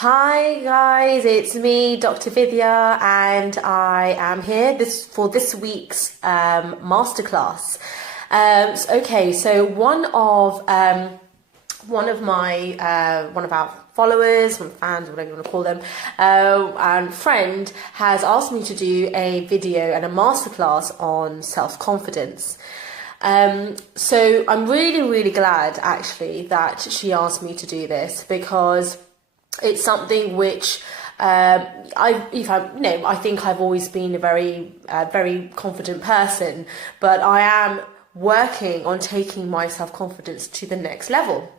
Hi guys, it's me, Dr. Vidya, and I am here for this week's masterclass. So one of our followers, fans, whatever you want to call them, and friend has asked me to do a video and a masterclass on self-confidence. So I'm really glad actually that she asked me to do this, because it's something which I think I've always been a very confident person, but I am working on taking my self-confidence to the next level.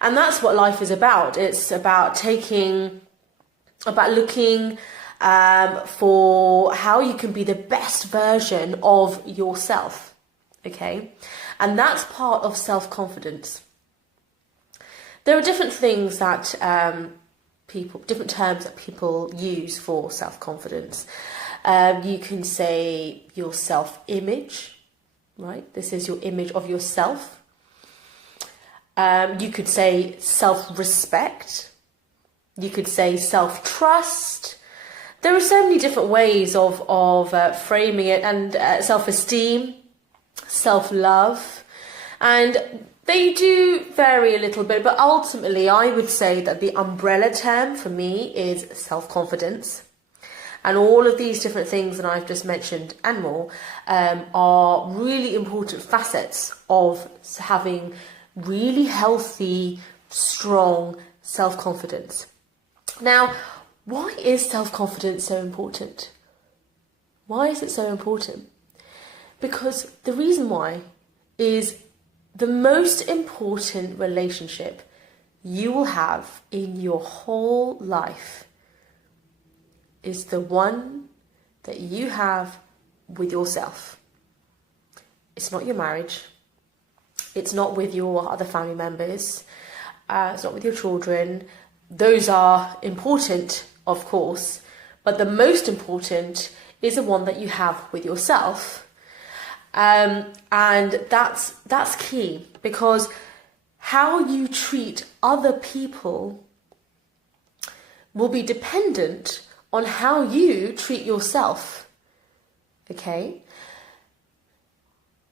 And that's what life is about. It's about looking for how you can be the best version of yourself. Okay? And that's part of self-confidence. There are different things that different terms that people use for self-confidence. You can say your self-image, right? This is your image of yourself. You could say self-respect. You could say self-trust. There are so many different ways of framing it, and self-esteem, self-love, and they do vary a little bit, but ultimately I would say that the umbrella term for me is self-confidence. And all of these different things that I've just mentioned and more are really important facets of having really healthy, strong self-confidence. Now, why is self-confidence so important? Why is it so important? Because the reason why is the most important relationship you will have in your whole life is the one that you have with yourself. It's not your marriage. It's not with your other family members. It's not with your children. Those are important, of course, but the most important is the one that you have with yourself. And that's key, because how you treat other people will be dependent on how you treat yourself. Okay?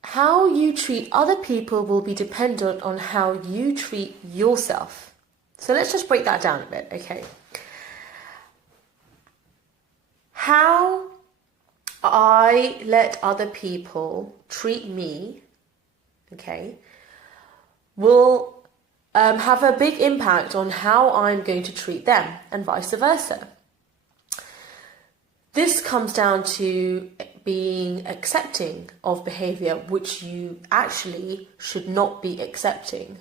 How you treat other people will be dependent on how you treat yourself. So let's just break that down a bit, okay? How I let other people treat me, okay, will have a big impact on how I'm going to treat them, and vice versa. This comes down to being accepting of behavior which you actually should not be accepting.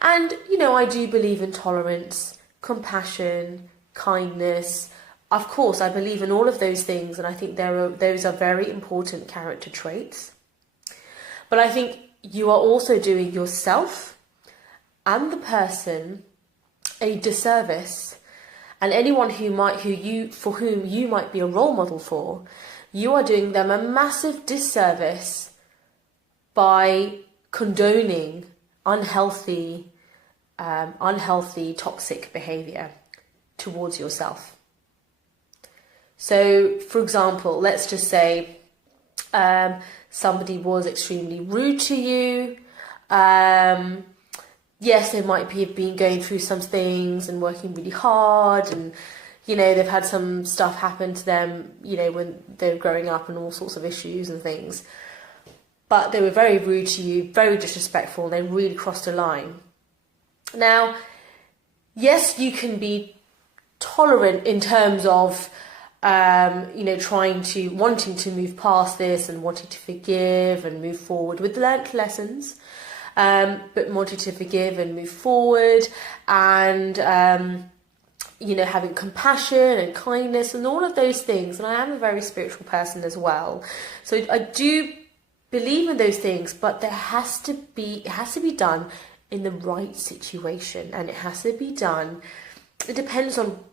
And, I do believe in tolerance, compassion, kindness. Of course, I believe in all of those things, and I think those are very important character traits. But I think you are also doing yourself and the person a disservice, and anyone for whom you might be a role model for, you are doing them a massive disservice by condoning unhealthy, toxic behavior towards yourself. So, for example, let's just say somebody was extremely rude to you. Yes, they might have been going through some things and working really hard, and they've had some stuff happen to them, when they were growing up, and all sorts of issues and things. But they were very rude to you, very disrespectful, and they really crossed a line. Now, yes, you can be tolerant in terms of wanting to move past this and wanting to forgive and move forward with learnt lessons, but wanting to forgive and move forward, and having compassion and kindness and all of those things. And I am a very spiritual person as well, so I do believe in those things, but it has to be done in the right situation, and it depends on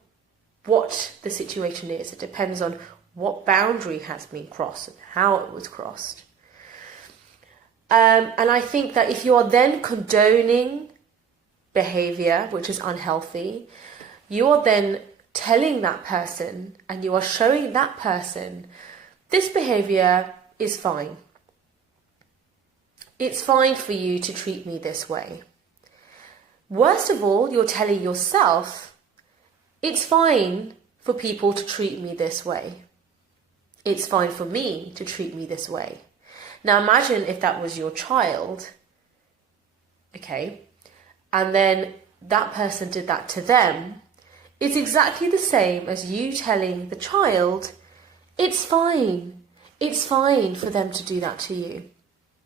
what the situation is. It depends on what boundary has been crossed and how it was crossed. And I think that if you are then condoning behavior which is unhealthy, you are then telling that person and you are showing that person this behavior is fine. It's fine for you to treat me this way. Worst of all, you're telling yourself, it's fine for people to treat me this way. It's fine for me to treat me this way. Now imagine if that was your child, okay, and then that person did that to them. It's exactly the same as you telling the child, it's fine. It's fine for them to do that to you.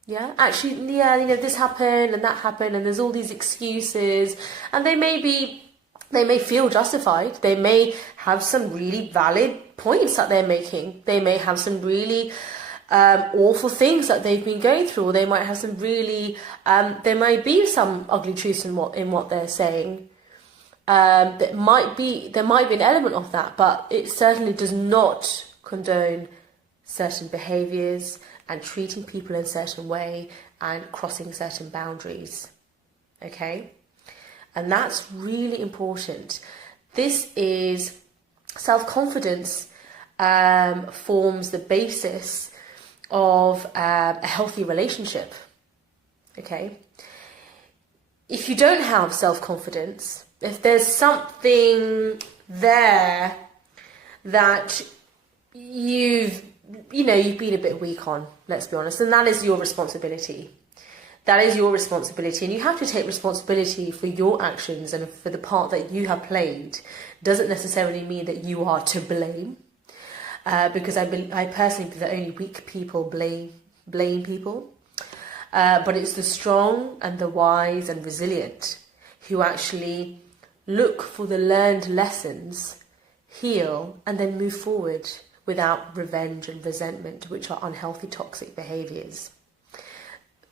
Yeah, actually, yeah, this happened and that happened and there's all these excuses and they may feel justified. They may have some really valid points that they're making. They may have some really awful things that they've been going through. Or they might have some really, there might be some ugly truths in what they're saying. There might be an element of that, but it certainly does not condone certain behaviours and treating people in a certain way and crossing certain boundaries. Okay? And that's really important. This is self-confidence, forms the basis of a healthy relationship. Okay? If you don't have self-confidence, if there's something there that you've been a bit weak on, let's be honest, and that is your responsibility. That is your responsibility, and you have to take responsibility for your actions and for the part that you have played. Doesn't necessarily mean that you are to blame, because I personally believe that only weak people blame people, but it's the strong and the wise and resilient who actually look for the learned lessons, heal, and then move forward without revenge and resentment, which are unhealthy, toxic behaviours.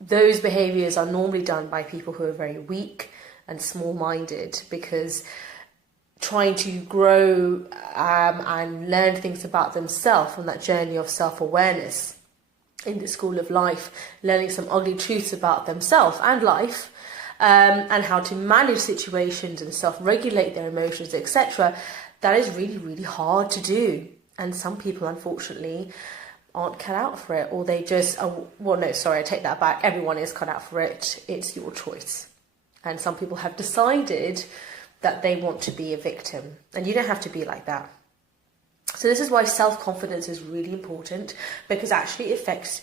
Those behaviours are normally done by people who are very weak and small-minded, because trying to grow and learn things about themselves on that journey of self-awareness in the school of life, learning some ugly truths about themselves and life, and how to manage situations and self-regulate their emotions, etc., that is really, really hard to do. And some people, unfortunately, aren't cut out for it, or they just, I take that back. Everyone is cut out for it. It's your choice. And some people have decided that they want to be a victim, and you don't have to be like that. So this is why self-confidence is really important, because actually it affects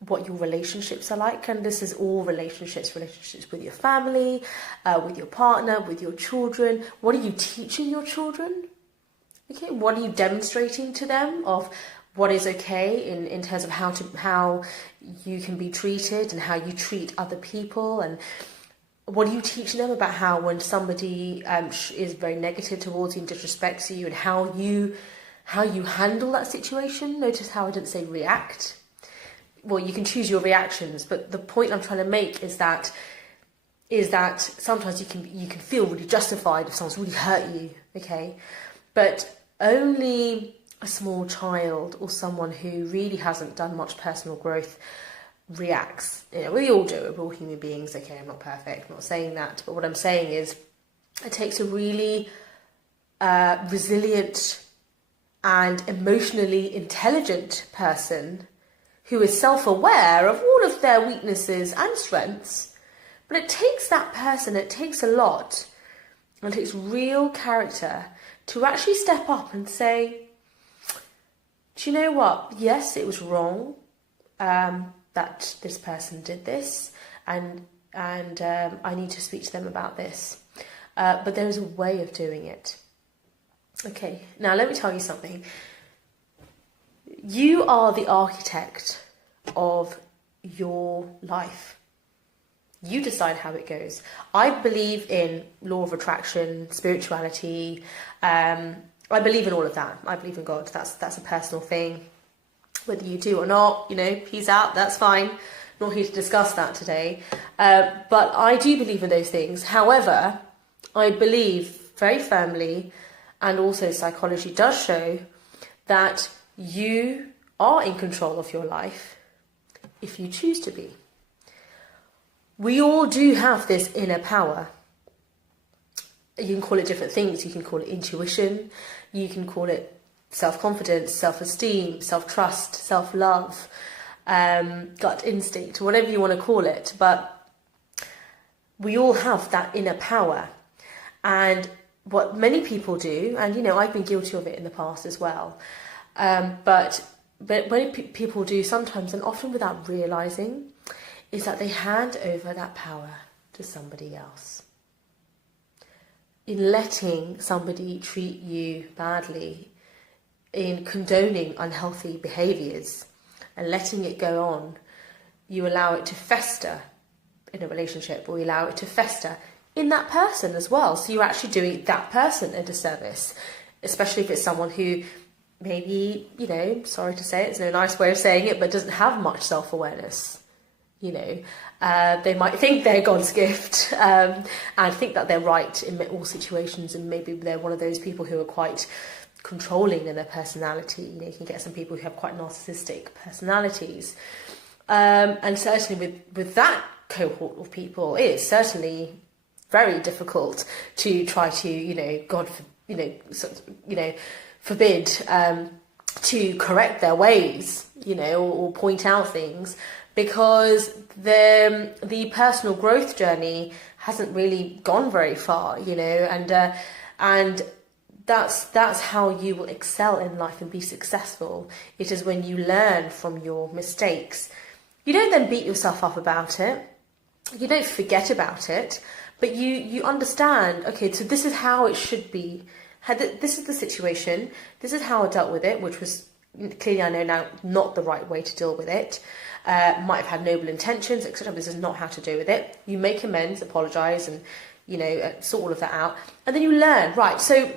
what your relationships are like. And this is all relationships with your family, with your partner, with your children. What are you teaching your children? Okay, what are you demonstrating to them of what is okay in terms of how you can be treated and how you treat other people? And what are you teaching them about how when somebody is very negative towards you and disrespects you, and how you handle that situation? Notice how I didn't say react. Well, you can choose your reactions, but the point I'm trying to make is that sometimes you can feel really justified if someone's really hurt you, okay? But only a small child or someone who really hasn't done much personal growth reacts. We all do it. We're all human beings. Okay, I'm not perfect. I'm not saying that. But what I'm saying is it takes a really resilient and emotionally intelligent person who is self-aware of all of their weaknesses and strengths. But it takes that person, it takes a lot, and it takes real character to actually step up and say, do you know what? Yes, it was wrong that this person did this, and I need to speak to them about this. But there is a way of doing it. Okay, now let me tell you something. You are the architect of your life. You decide how it goes. I believe in law of attraction, spirituality. I believe in all of that. I believe in God. That's a personal thing. Whether you do or not, peace out, that's fine. Not here to discuss that today. But I do believe in those things. However, I believe very firmly, and also psychology does show, that you are in control of your life if you choose to be. We all do have this inner power. You can call it different things. You can call it intuition. You can call it self-confidence, self-esteem, self-trust, self-love, gut instinct, whatever you want to call it. But we all have that inner power. And what many people do, and, you know, I've been guilty of it in the past as well, but many people do sometimes, and often without realising, is that they hand over that power to somebody else. In letting somebody treat you badly, in condoning unhealthy behaviours and letting it go on, you allow it to fester in a relationship, or you allow it to fester in that person as well. So you're actually doing that person a disservice, especially if it's someone who maybe, you know, sorry to say it, it's no nice way of saying it, but doesn't have much self-awareness. You know, they might think they're God's gift, and think that they're right in all situations, and maybe they're one of those people who are quite controlling in their personality. You know, you can get some people who have quite narcissistic personalities, and certainly with that cohort of people, it's certainly very difficult to try to, you know, forbid to correct their ways, you know, or point out things, because the personal growth journey hasn't really gone very far, you know, and that's how you will excel in life and be successful. It is when you learn from your mistakes. You don't then beat yourself up about it. You don't forget about it, but you understand, okay, so this is how it should be. This is the situation. This is how I dealt with it, which was clearly, I know now, not the right way to deal with it. Might have had noble intentions, etc. This is not how to deal with it. You make amends, apologise, and, you know, sort all of that out, and then you learn. Right. So,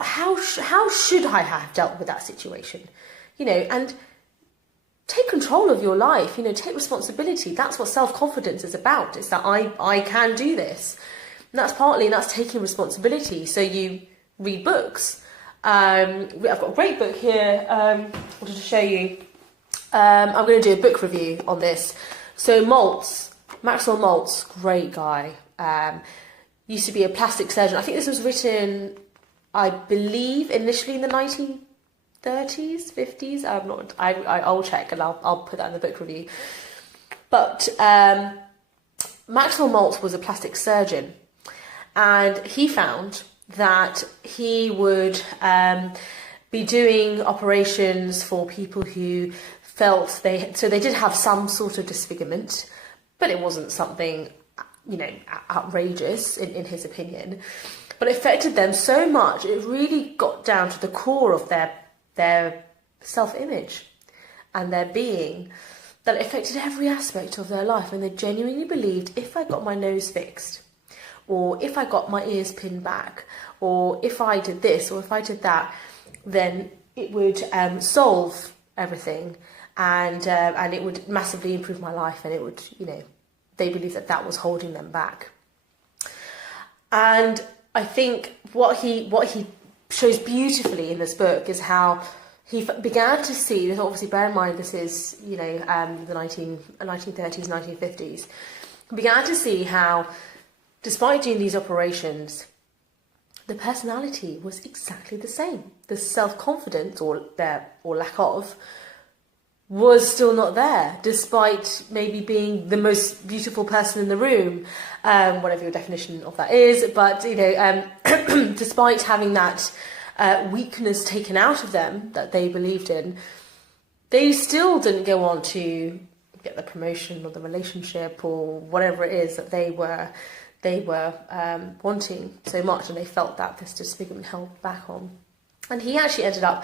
how should I have dealt with that situation? You know, and take control of your life. You know, take responsibility. That's what self-confidence is about. It's that I can do this. And that's taking responsibility. So you read books. I've got a great book here. I wanted to show you. I'm going to do a book review on this. So Maxwell Maltz, great guy. Used to be a plastic surgeon. I think this was written, I believe, initially in the 1930s, 50s. I'll check, and I'll put that in the book review. But Maxwell Maltz was a plastic surgeon, and he found that he would be doing operations for people who felt they did have some sort of disfigurement, but it wasn't something, you know, outrageous in his opinion. But it affected them so much, it really got down to the core of their self-image and their being, that it affected every aspect of their life. And they genuinely believed, if I got my nose fixed, or if I got my ears pinned back, or if I did this, or if I did that, then it would solve everything, and it would massively improve my life, and it would, you know, they believed that was holding them back. And I think what he shows beautifully in this book is how he began to see, obviously bear in mind this is, you know, the 1930s, 1950s, he began to see how, despite doing these operations, the personality was exactly the same. The self-confidence, or lack of, was still not there, despite maybe being the most beautiful person in the room, whatever your definition of that is. But, you know, despite having that weakness taken out of them that they believed in, they still didn't go on to get the promotion or the relationship or whatever it is that they were wanting so much, and they felt that this disfigurement held back on. And he actually ended up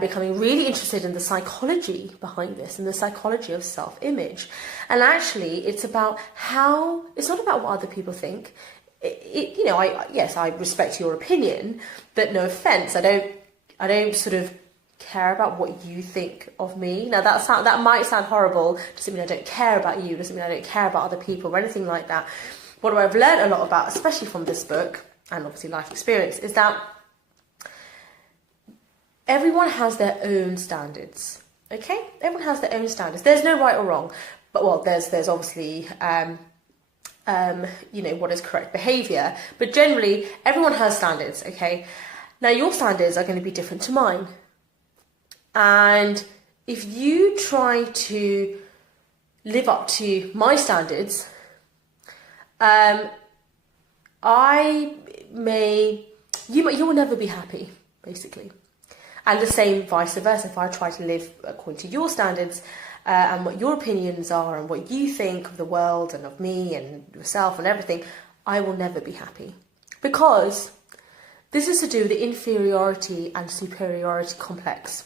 becoming really interested in the psychology behind this, and the psychology of self-image. And actually, it's not about what other people think. You know, I respect your opinion, but no offence, I don't sort of care about what you think of me. Now that might sound horrible. Doesn't mean I don't care about you. Doesn't mean I don't care about other people or anything like that. What I've learned a lot about, especially from this book, and obviously life experience, is that everyone has their own standards. Okay? Everyone has their own standards. There's no right or wrong. But, well, there's obviously what is correct behaviour. But generally, everyone has standards, okay? Now, your standards are going to be different to mine. And if you try to live up to my standards, you will never be happy, basically. And the same vice versa. If I try to live according to your standards and what your opinions are and what you think of the world and of me and yourself and everything, I will never be happy. Because this is to do with the inferiority and superiority complex,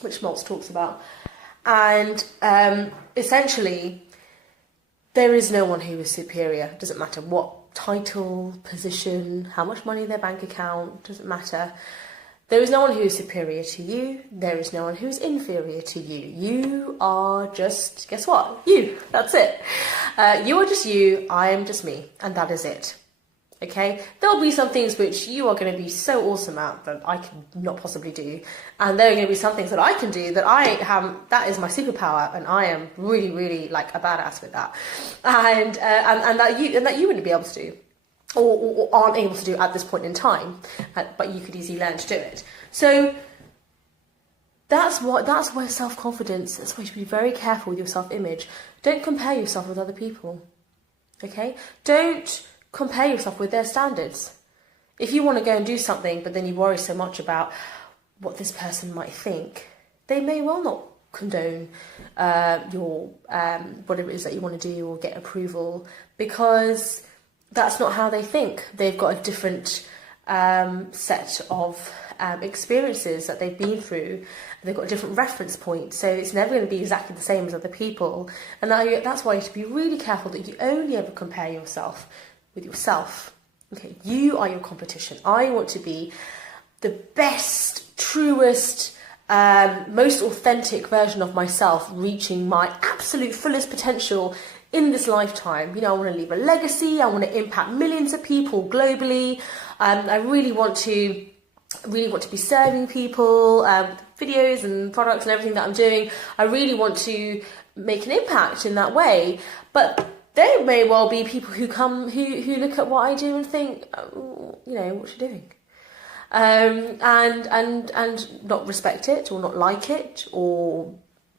which Maltz talks about. And essentially, there is no one who is superior. It doesn't matter what title, position, how much money in their bank account, doesn't matter. There is no one who is superior to you. There is no one who is inferior to you. You are just, guess what? You. That's it. You are just you. I am just me. And that is it. Okay? There'll be some things which you are going to be so awesome at that I can not possibly do. And there are going to be some things that I can do that is my superpower. And I am really, really like a badass with that. And that you wouldn't be able to do. Or aren't able to do at this point in time, but you could easily learn to do it. So that's where self-confidence, that's why you should be very careful with your self-image. Don't compare yourself with other people, okay? Don't compare yourself with their standards. If you want to go and do something, but then you worry so much about what this person might think, they may well not condone your whatever it is that you want to do or get approval, because that's not how they think. They've got a different set of experiences that they've been through. They've got a different reference point, so it's never going to be exactly the same as other people. And that's why you have to be really careful that you only ever compare yourself with yourself. Okay, you are your competition. I want to be the best, truest, most authentic version of myself, reaching my absolute fullest potential in this lifetime. I want to leave a legacy. I want to impact millions of people globally. I really want to be serving people, videos and products and everything that I'm doing. I really want to make an impact in that way. But there may well be people who look at what I do and think, what's she doing? And not respect it or not like it or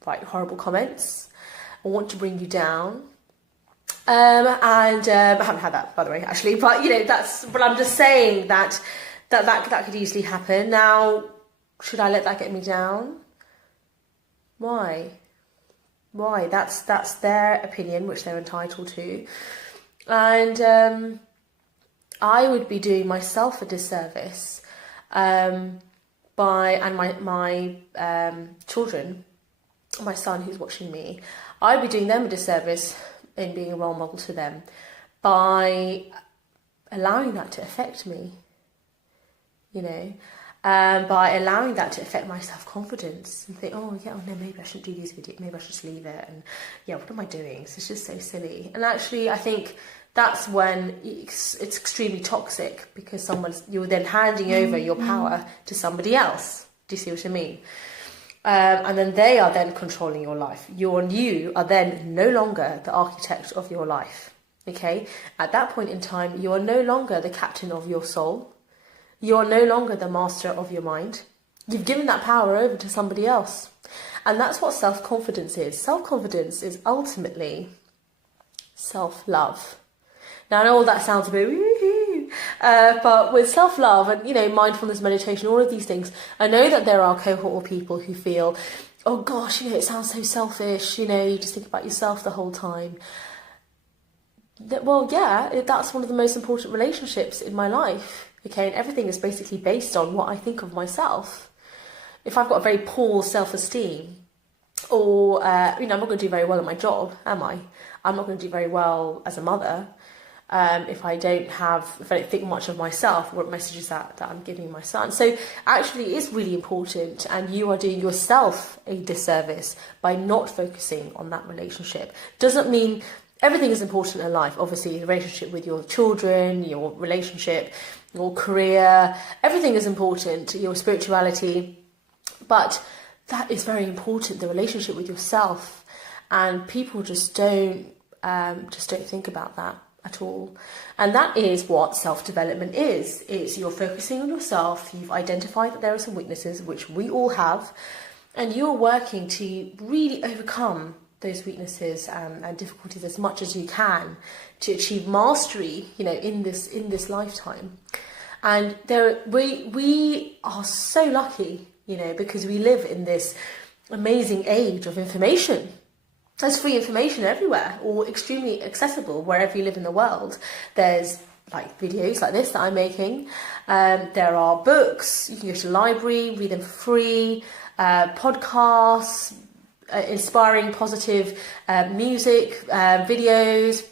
write horrible comments or want to bring you down. I haven't had that, by the way, actually, but but I'm just saying that could easily happen. Now, should I let that get me down? Why? That's their opinion, which they're entitled to. And I would be doing myself a disservice my children, my son who's watching me, I'd be doing them a disservice in being a role model to them by allowing that to affect me, by allowing that to affect my self-confidence and think, no, maybe I shouldn't do these videos, maybe I should just leave it, and what am I doing? It's just so silly. And actually, I think that's when it's extremely toxic, because you're then handing over your power to somebody else. Do you see what I mean? And then they are then controlling your life. You are then no longer the architect of your life. Okay? At that point in time, you are no longer the captain of your soul. You are no longer the master of your mind. You've given that power over to somebody else. And that's what self-confidence is. Self-confidence is ultimately self-love. Now, I know all that sounds a bit woo-hoo, but with self-love and, mindfulness, meditation, all of these things, I know that there are a cohort of people who feel, oh gosh, it sounds so selfish, you just think about yourself the whole time. Well, yeah, that's one of the most important relationships in my life, okay, and everything is basically based on what I think of myself. If I've got a very poor self-esteem, or, I'm not going to do very well at my job, am I? I'm not going to do very well as a mother. If I don't think much of myself, what messages that I'm giving my son. So actually it's really important, and you are doing yourself a disservice by not focusing on that relationship. Doesn't mean everything is important in life. Obviously, the relationship with your children, your relationship, your career, everything is important, your spirituality. But that is very important, the relationship with yourself. And people just don't think about that. at all. And that is what self-development is. It's you're focusing on yourself, you've identified that there are some weaknesses, which we all have, and you're working to really overcome those weaknesses and difficulties as much as you can to achieve mastery, in this lifetime. And we are so lucky, because we live in this amazing age of information. There's free information everywhere, or extremely accessible wherever you live in the world. There's like videos like this that I'm making. There are books. You can go to the library, read them for free. Podcasts, inspiring, positive music, videos,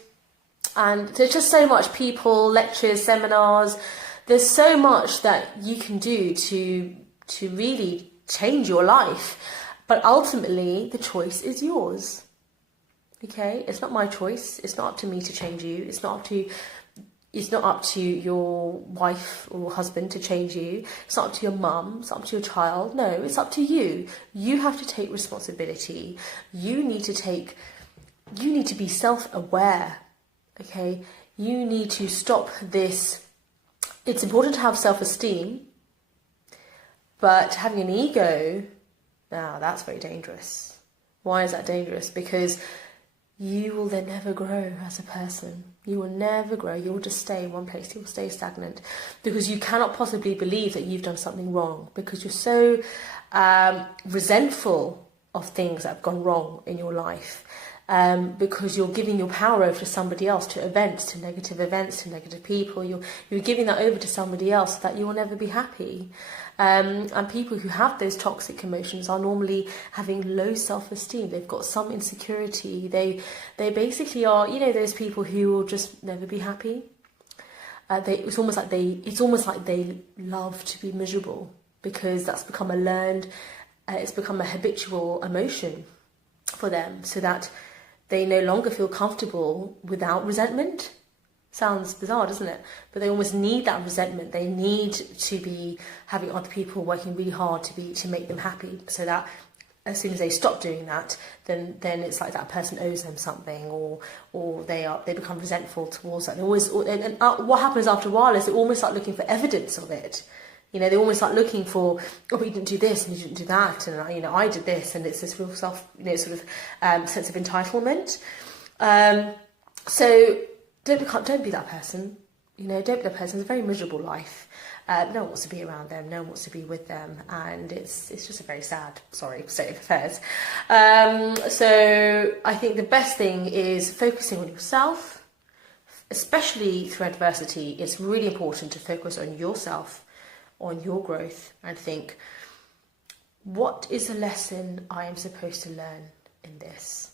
and there's just so much. People, lectures, seminars. There's so much that you can do to really change your life. But ultimately, the choice is yours. Okay, it's not my choice. It's not up to me to change you. It's not up to your wife or husband to change you. It's not up to your mum. It's not up to your child. No, it's up to you. You have to take responsibility. You need to be self-aware. Okay, you need to stop this. It's important to have self-esteem, but having an ego, now that's very dangerous. Why is that dangerous? Because you will then never grow as a person. You will never grow. You will just stay in one place. You will stay stagnant because you cannot possibly believe that you've done something wrong, because you're so resentful of things that have gone wrong in your life, because you're giving your power over to somebody else, to negative people. You're giving that over to somebody else so that you will never be happy. And people who have those toxic emotions are normally having low self-esteem. They've got some insecurity. They basically are, those people who will just never be happy. It's almost like they love to be miserable, because that's become it's become a habitual emotion for them, so that they no longer feel comfortable without resentment. Sounds bizarre, doesn't it? But they almost need that resentment. They need to be having other people working really hard to make them happy, so that as soon as they stop doing that, then it's like that person owes them something, or they become resentful towards that. What happens after a while is they almost start looking for evidence of it. They almost start looking for, oh, but you didn't do this and you didn't do that, and I did this, and it's this real sense of entitlement. So don't be that person. Don't be that person. It's a very miserable life. No one wants to be around them. No one wants to be with them, and it's just a very sad, state of affairs. So I think the best thing is focusing on yourself, especially through adversity. It's really important to focus on yourself, on your growth, and think, what is the lesson I am supposed to learn in this?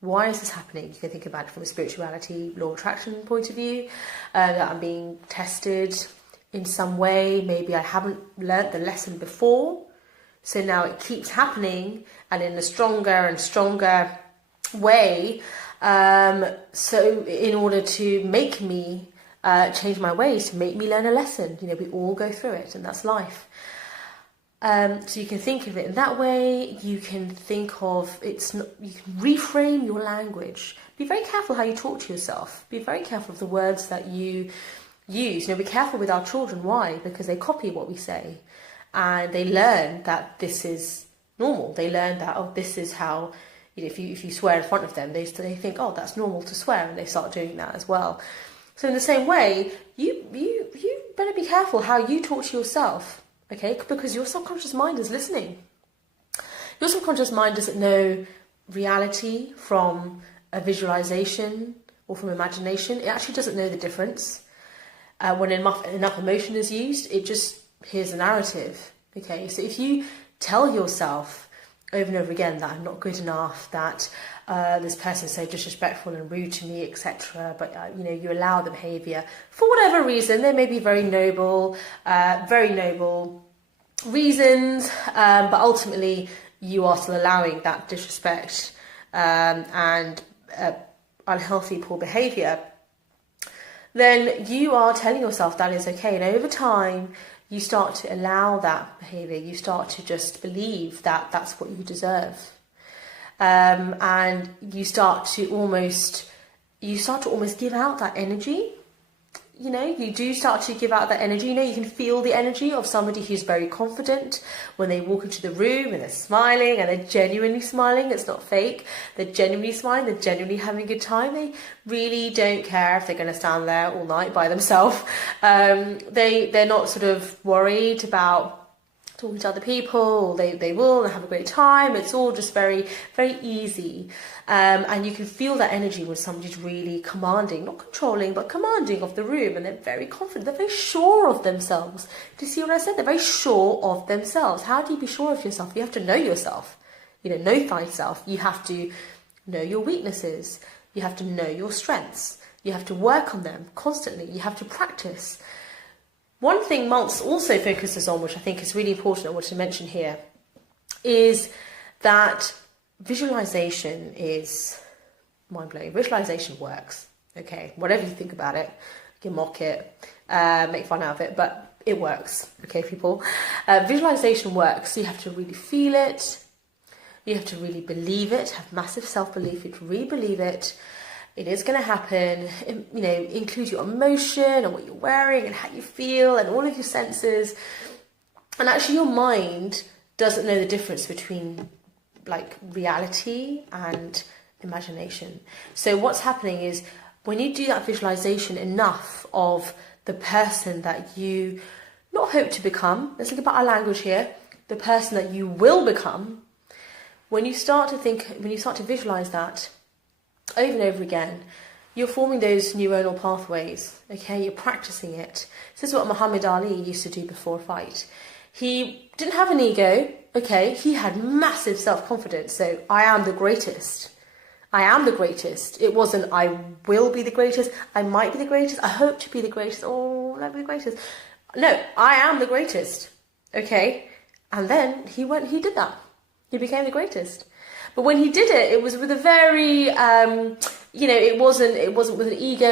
Why is this happening? You can think about it from a spirituality, law of attraction point of view, that I'm being tested in some way. Maybe I haven't learnt the lesson before, so now it keeps happening, and in a stronger and stronger way. So in order to make me change my ways, to make me learn a lesson, we all go through it, and that's life. So you can think of it in that way. You can think of you can reframe your language. Be very careful how you talk to yourself. Be very careful of the words that you use. Be careful with our children. Why? Because they copy what we say, and they learn that this is normal. They learn that, oh, this is how. If you swear in front of them, they think, oh, that's normal to swear, and they start doing that as well. So in the same way, you better be careful how you talk to yourself. Okay, because your subconscious mind is listening. Your subconscious mind doesn't know reality from a visualization or from imagination. It actually doesn't know the difference. When enough emotion is used, it just hears a narrative. Okay, so if you tell yourself over and over again that I'm not good enough, that this person is so disrespectful and rude to me, etc., but you allow the behaviour for whatever reason. They may be very noble reasons, but ultimately you are still allowing that disrespect and unhealthy, poor behaviour. Then you are telling yourself that is okay, and over time you start to allow that behaviour. You start to just believe that that's what you deserve. And you start to almost you start to almost give out that energy. You know, you do start to give out that energy. You know, you can feel the energy of somebody who's very confident when they walk into the room and they're smiling and they're genuinely smiling. It's not fake. They're genuinely smiling. They're genuinely having a good time. They really don't care if they're going to stand there all night by themselves. They're not sort of worried about talking to other people. They will have a great time. It's all just very, very easy. And you can feel that energy when somebody's really commanding, not controlling, but commanding of the room. And they're very confident. They're very sure of themselves. Do you see what I said? They're very sure of themselves. How do you be sure of yourself? You have to know yourself. You know thyself. You have to know your weaknesses. You have to know your strengths. You have to work on them constantly. You have to practice. One thing Maltz also focuses on, which I think is really important, I want to mention here, is that visualization is mind-blowing. Visualization works, okay? Whatever you think about it, you can mock it, make fun out of it, but it works, okay, people? Visualization works. You have to really feel it. You have to really believe it, have massive self-belief. You have to really believe it. It is going to happen. You know, include your emotion and what you're wearing and how you feel and all of your senses. And actually your mind doesn't know the difference between like reality and imagination. So what's happening is when you do that visualization enough of the person that you not hope to become, let's think about our language here, the person that you will become, when you start to visualize that over and over again, you're forming those neuronal pathways, okay? You're practicing it. This is what Muhammad Ali used to do before a fight. He didn't have an ego, okay? He had massive self-confidence. So, I am the greatest. I am the greatest. It wasn't, I will be the greatest. I might be the greatest. I hope to be the greatest. Oh, I'll be the greatest. No, I am the greatest, okay? And then he did that. He became the greatest. But when he did it, it was with a very, it wasn't with an ego,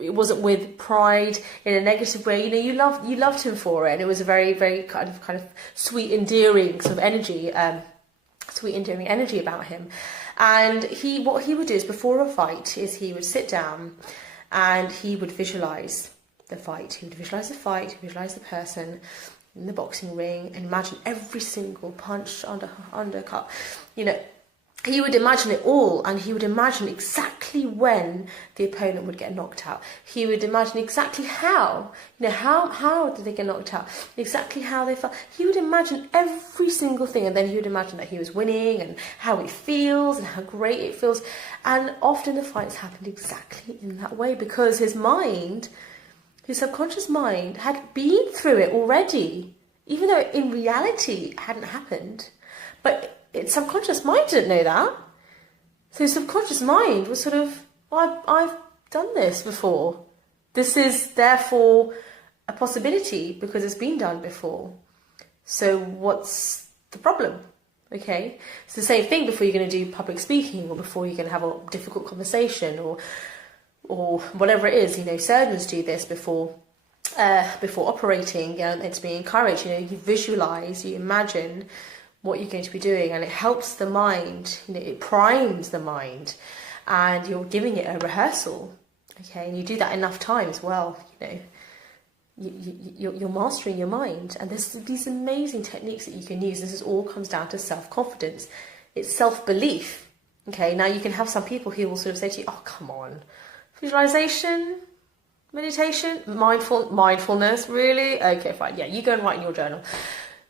it wasn't with pride in a negative way. You know, you loved him for it, and it was a very, very kind of sweet, endearing sort of energy, about him. And what he would do is before a fight is he would sit down and he would visualize the fight. He would visualize the fight, visualize the person in the boxing ring, and imagine every single punch, undercut. You know, he would imagine it all, and he would imagine exactly when the opponent would get knocked out. He would imagine exactly how did they get knocked out, exactly how they felt. He would imagine every single thing, and then he would imagine that he was winning and how it feels and how great it feels. And often the fights happened exactly in that way because his subconscious mind had been through it already, even though in reality it hadn't happened. But its subconscious mind didn't know that. So his subconscious mind was sort of, I've done this before. This is therefore a possibility because it's been done before. So what's the problem? Okay, it's the same thing before you're going to do public speaking or before you're going to have a difficult conversation or whatever it is. You know, surgeons do this before operating, and it's being encouraged. You know, you visualize, you imagine what you're going to be doing, and it helps the mind. You know, it primes the mind, and you're giving it a rehearsal. Okay, and you do that enough times. Well, you know, you're mastering your mind, and there's these amazing techniques that you can use. This all comes down to self-confidence. It's self-belief. Okay, now you can have some people who will sort of say to you, "Oh, come on, visualization, meditation, mindfulness, really? Okay, fine. Yeah, you go and write in your journal."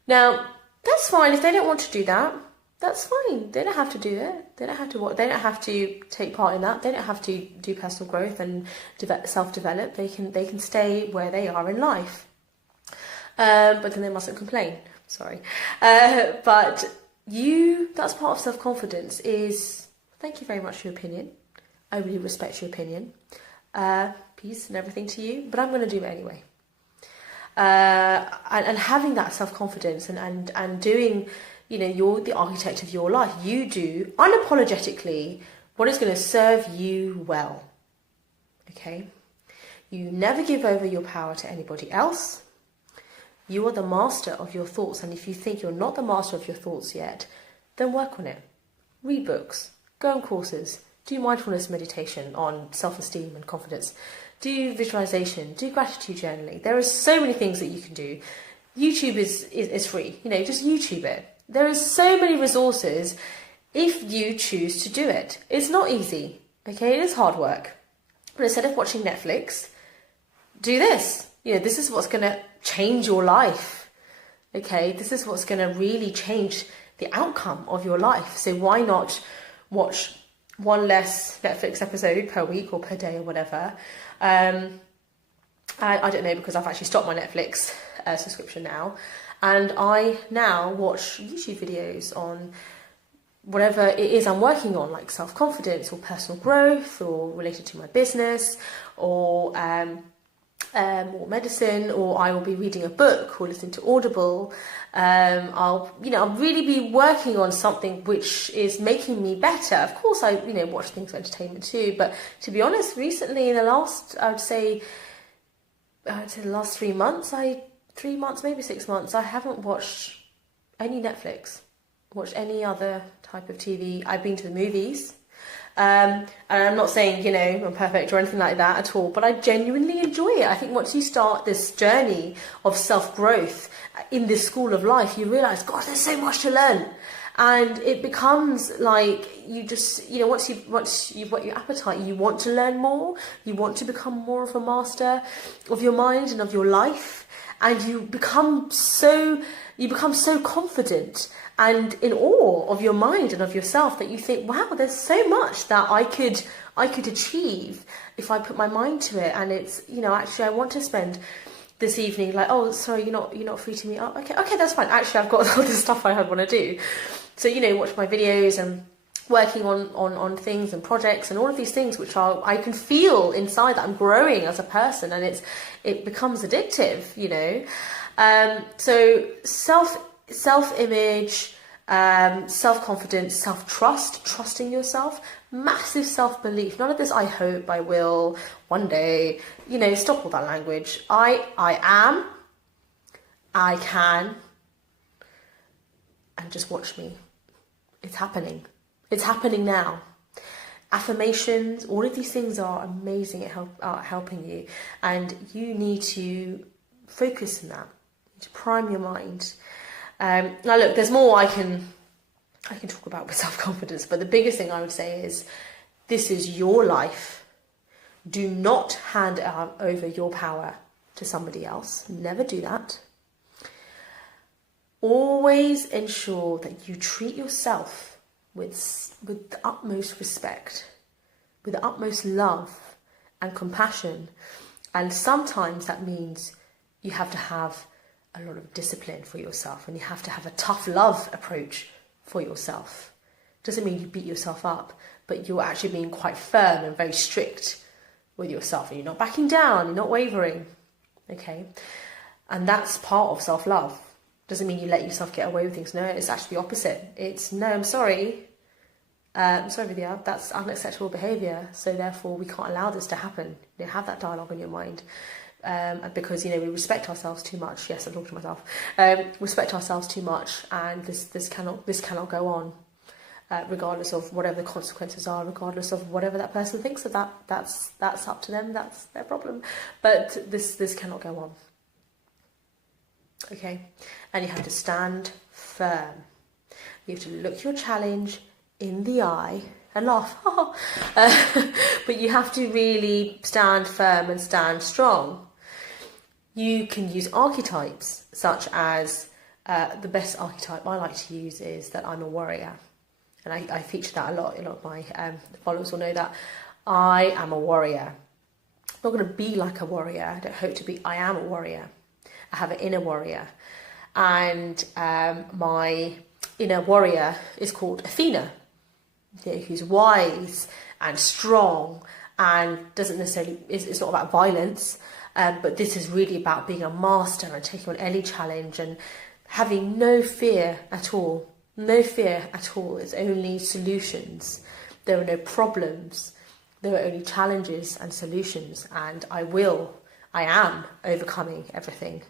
Now, that's fine. If they don't want to do that, that's fine. They don't have to do it. They don't have to They don't have to take part in that. They don't have to do personal growth and self-develop. They can stay where they are in life. But then they mustn't complain. Sorry. But that's part of self-confidence is, thank you very much for your opinion. I really respect your opinion. Peace and everything to you. But I'm going to do it anyway. And having that self-confidence and doing, you know, you're the architect of your life. You do unapologetically what is going to serve you well. Okay? You never give over your power to anybody else. You are the master of your thoughts. And if you think you're not the master of your thoughts yet, then work on it. Read books. Go on courses. Do mindfulness meditation on self-esteem and confidence. Do visualization. Do gratitude journaling. There are so many things that you can do. YouTube is free. Just YouTube it. There are so many resources if you choose to do it. It's not easy. Okay, it is hard work. But instead of watching Netflix, do this. This is what's going to change your life. Okay, this is what's going to really change the outcome of your life. So why not watch one less Netflix episode per week or per day or whatever? I don't know, because I've actually stopped my Netflix subscription now, and I now watch YouTube videos on whatever it is I'm working on, like self-confidence or personal growth or related to my business or medicine, or I will be reading a book or listening to Audible. I'll really be working on something which is making me better. Of course, I watch things for entertainment too, but to be honest, recently in the last, I would say the last 3 months, 3 months, maybe 6 months, I haven't watched any Netflix, watched any other type of TV. I've been to the movies. And I'm not saying, I'm perfect or anything like that at all, but I genuinely enjoy it. I think once you start this journey of self-growth in this school of life, you realise, God, there's so much to learn. And it becomes like you just, once you've got your appetite, you want to learn more. You want to become more of a master of your mind and of your life. And you become so confident and in awe of your mind and of yourself that you think, wow, there's so much that I could achieve if I put my mind to it. And it's, actually I want to spend this evening like, oh, sorry, you're not free to meet up. Okay, that's fine. Actually, I've got all this stuff I want to do. So, watch my videos and working on things and projects and all of these things which I can feel inside that I'm growing as a person, and it becomes addictive, So self-image, self-confidence, self-trust, trusting yourself, massive self-belief. None of this I hope, I will, one day, stop all that language. I am, I can, and just watch me. It's happening. It's happening now. Affirmations, all of these things are amazing at helping you, and you need to focus on that, to prime your mind. Now look, there's more I can talk about with self-confidence, but the biggest thing I would say is this is your life. Do not hand over your power to somebody else. Never do that. Always ensure that you treat yourself with the utmost respect, with the utmost love and compassion. And sometimes that means you have to have a lot of discipline for yourself, and you have to have a tough love approach for yourself. Doesn't mean you beat yourself up, but you're actually being quite firm and very strict with yourself, and you're not backing down, you're not wavering. Okay? And that's part of self-love. Doesn't mean you let yourself get away with things. No, it's actually the opposite. It's, no, I'm sorry, Vidya, that's unacceptable behaviour, so therefore we can't allow this to happen. Have that dialogue in your mind. Because, we respect ourselves too much. Yes, I'm talking to myself. Respect ourselves too much, and this cannot go on, regardless of whatever the consequences are, regardless of whatever that person thinks of that. That's up to them. That's their problem. But this cannot go on. Okay, and you have to stand firm. You have to look your challenge in the eye and laugh. But you have to really stand firm and stand strong. You can use archetypes, such as the best archetype I like to use is that I'm a warrior. And I feature that a lot. A lot of my followers will know that I am a warrior. I'm not going to be like a warrior. I don't hope to be. I am a warrior. I have an inner warrior. And my inner warrior is called Athena, who's wise and strong and doesn't necessarily, it's not about violence, but this is really about being a master and taking on any challenge and having no fear at all. No fear at all. It's only solutions. There are no problems. There are only challenges and solutions. And I am overcoming everything.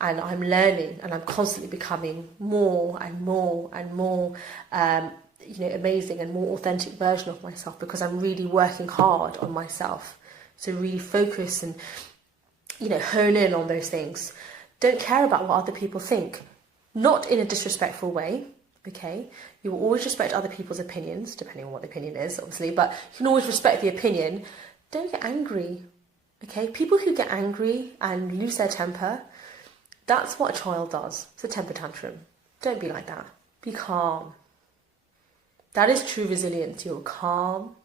And I'm learning, and I'm constantly becoming more and more and more, amazing and more authentic version of myself, because I'm really working hard on myself. So really focus and, hone in on those things. Don't care about what other people think. Not in a disrespectful way, okay? You will always respect other people's opinions, depending on what the opinion is, obviously, but you can always respect the opinion. Don't get angry, okay? People who get angry and lose their temper, that's what a child does. It's a temper tantrum. Don't be like that. Be calm. That is true resilience. You're calm.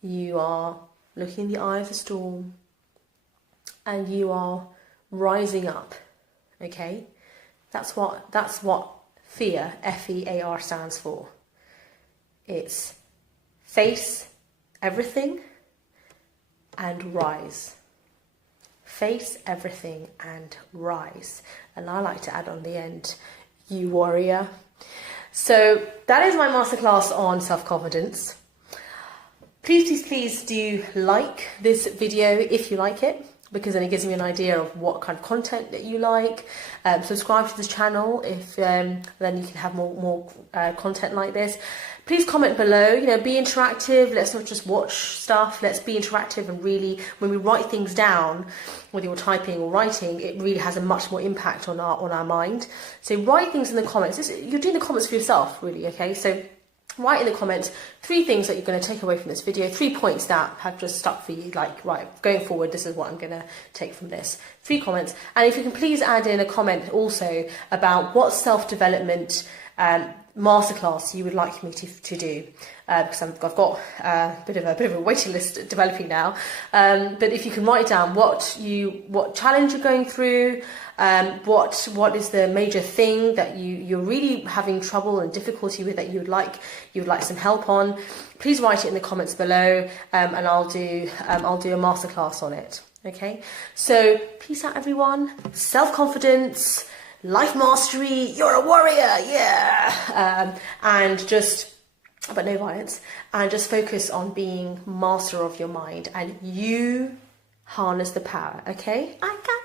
You are looking in the eye of the storm. And you are rising up. Okay? That's what fear, F-E-A-R, stands for. It's face everything and rise. Face everything and rise. And I like to add on the end, you warrior. So that is my masterclass on self-confidence. Please do like this video if you like it, because then it gives me an idea of what kind of content that you like. Subscribe to this channel if then you can have more content like this. Please comment below, be interactive. Let's not just watch stuff. Let's be interactive, and really, when we write things down, whether you're typing or writing, it really has a much more impact on our mind. So write things in the comments. You're doing the comments for yourself, really, okay? So write in the comments 3 things that you're going to take away from this video, 3 points that have just stuck for you, like, right, going forward, this is what I'm going to take from this. 3 comments. And if you can please add in a comment also about what self-development masterclass you would like me to do, because I've got a bit of a waiting list developing now. But if you can write down what challenge you're going through, what is the major thing that you're really having trouble and difficulty with, that you would like some help on, please write it in the comments below, and I'll do a masterclass on it. Okay, so peace out, everyone. Self-confidence, life mastery, you're a warrior, yeah. But no violence, and just focus on being master of your mind, and you harness the power. Okay, I got